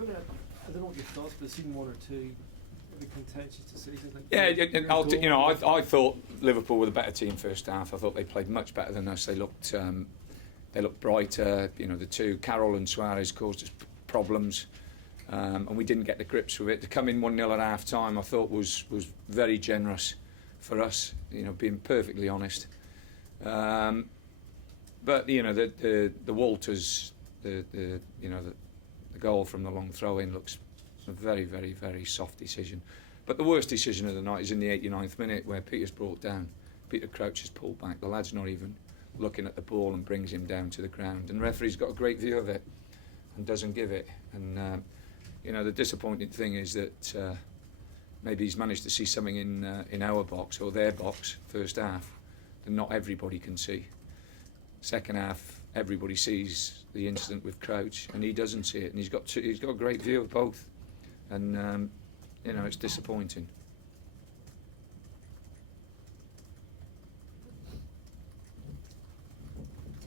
talking about, I don't know what your thoughts, but season 1 or 2, the contentious decisions. Like I thought Liverpool were the better team first half. I thought they played much better than us. They looked brighter. The two, Carroll and Suarez, caused us problems, and we didn't get the grips with it. To come in 1-0 at half time, I thought was very generous for us. Being perfectly honest. But the Walters, the goal from the long throw in looks a very, very, very soft decision. But the worst decision of the night is in the 89th minute where Peter's brought down. Peter Crouch is pulled back. The lad's not even looking at the ball and brings him down to the ground. And the referee's got a great view of it and doesn't give it. And the disappointing thing is that maybe he's managed to see something in our box or their box first half that not everybody can see. Second half, everybody sees the incident with Crouch, and he doesn't see it. And he's got a great view of both, and it's disappointing.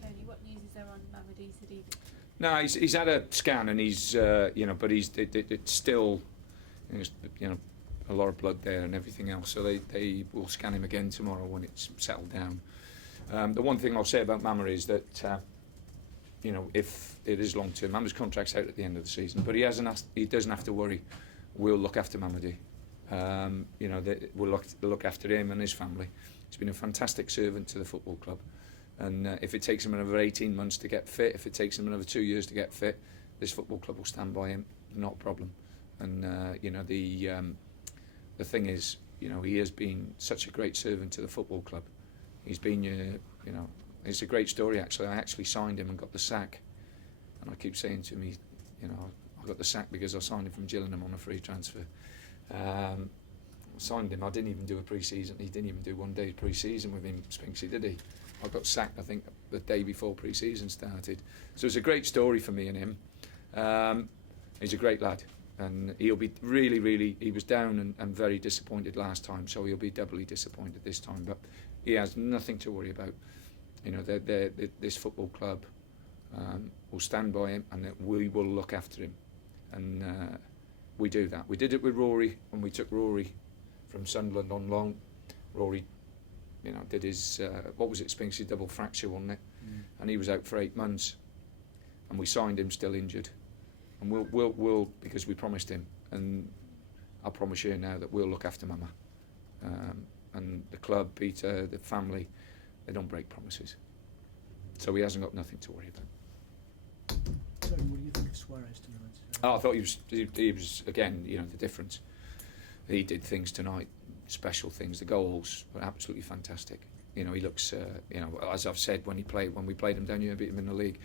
Tony, what news is there on Mamadou Sadiq? No, he's had a scan, and he's but it's still a lot of blood there and everything else. So they will scan him again tomorrow when it's settled down. The one thing I'll say about Mama is that if it is long term, Mama's contract's out at the end of the season, but he doesn't have to worry. We'll look after Mamadou. We'll look after him and his family. He's been a fantastic servant to the football club, and if it takes him another 18 months to get fit, if it takes him another 2 years to get fit, this football club will stand by him, not a problem. And the thing is, he has been such a great servant to the football club. He's been, it's a great story actually. I actually signed him and got the sack, and I keep saying to me, I got the sack because I signed him from Gillingham on a free transfer. Signed him. I didn't even do a pre-season. He didn't even do 1 day pre-season with him, Spinksy, did he? I got sacked, I think, the day before pre-season started. So it's a great story for me and him. He's a great lad, and he'll be really, he was down and very disappointed last time, so he'll be doubly disappointed this time. But he has nothing to worry about. This football club will stand by him, and that we will look after him. And we do that. We did it with Rory when we took Rory from Sunderland on loan. Rory, did his what was it, Spinksy, double fracture, wasn't it? And he was out for 8 months, and we signed him still injured. And we'll because we promised him, and I promise you now that we'll look after Mama. And the club, Peter, the family, they don't break promises. So he hasn't got nothing to worry about. So what do you think of Suarez tonight? I thought he was again, the difference. He did things tonight, special things. The goals were absolutely fantastic. He looks, as I've said, when we played him down here and beat him in the league,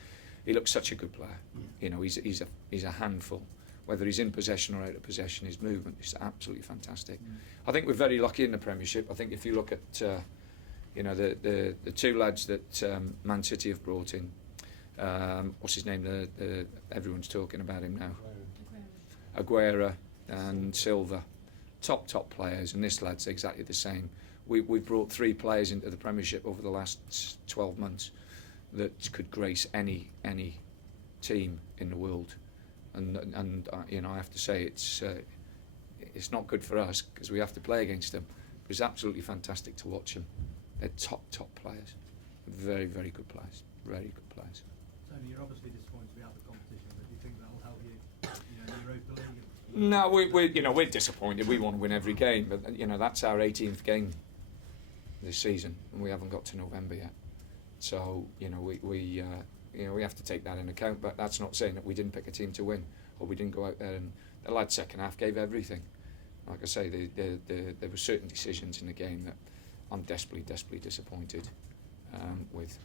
he looks such a good player. He's a handful. Whether he's in possession or out of possession, his movement is absolutely fantastic. I think we're very lucky in the Premiership. I think if you look at the two lads that Man City have brought in, what's his name? Everyone's talking about him now. Aguero and Silva, top players, and this lad's exactly the same. We've brought 3 players into the Premiership over the last 12 months that could grace any team in the world, and I have to say it's not good for us because we have to play against them. But it's absolutely fantastic to watch them. They're top players, very good players, very good players. Tony, you're obviously disappointed to be out of the competition, but do you think that will help you in the Europa League? No, we're disappointed. We want to win every game, but that's our 18th game this season, and we haven't got to November yet. So we have to take that into account. But that's not saying that we didn't pick a team to win, or we didn't go out there and the lads second half gave everything. Like I say, there were certain decisions in the game that I'm desperately disappointed with.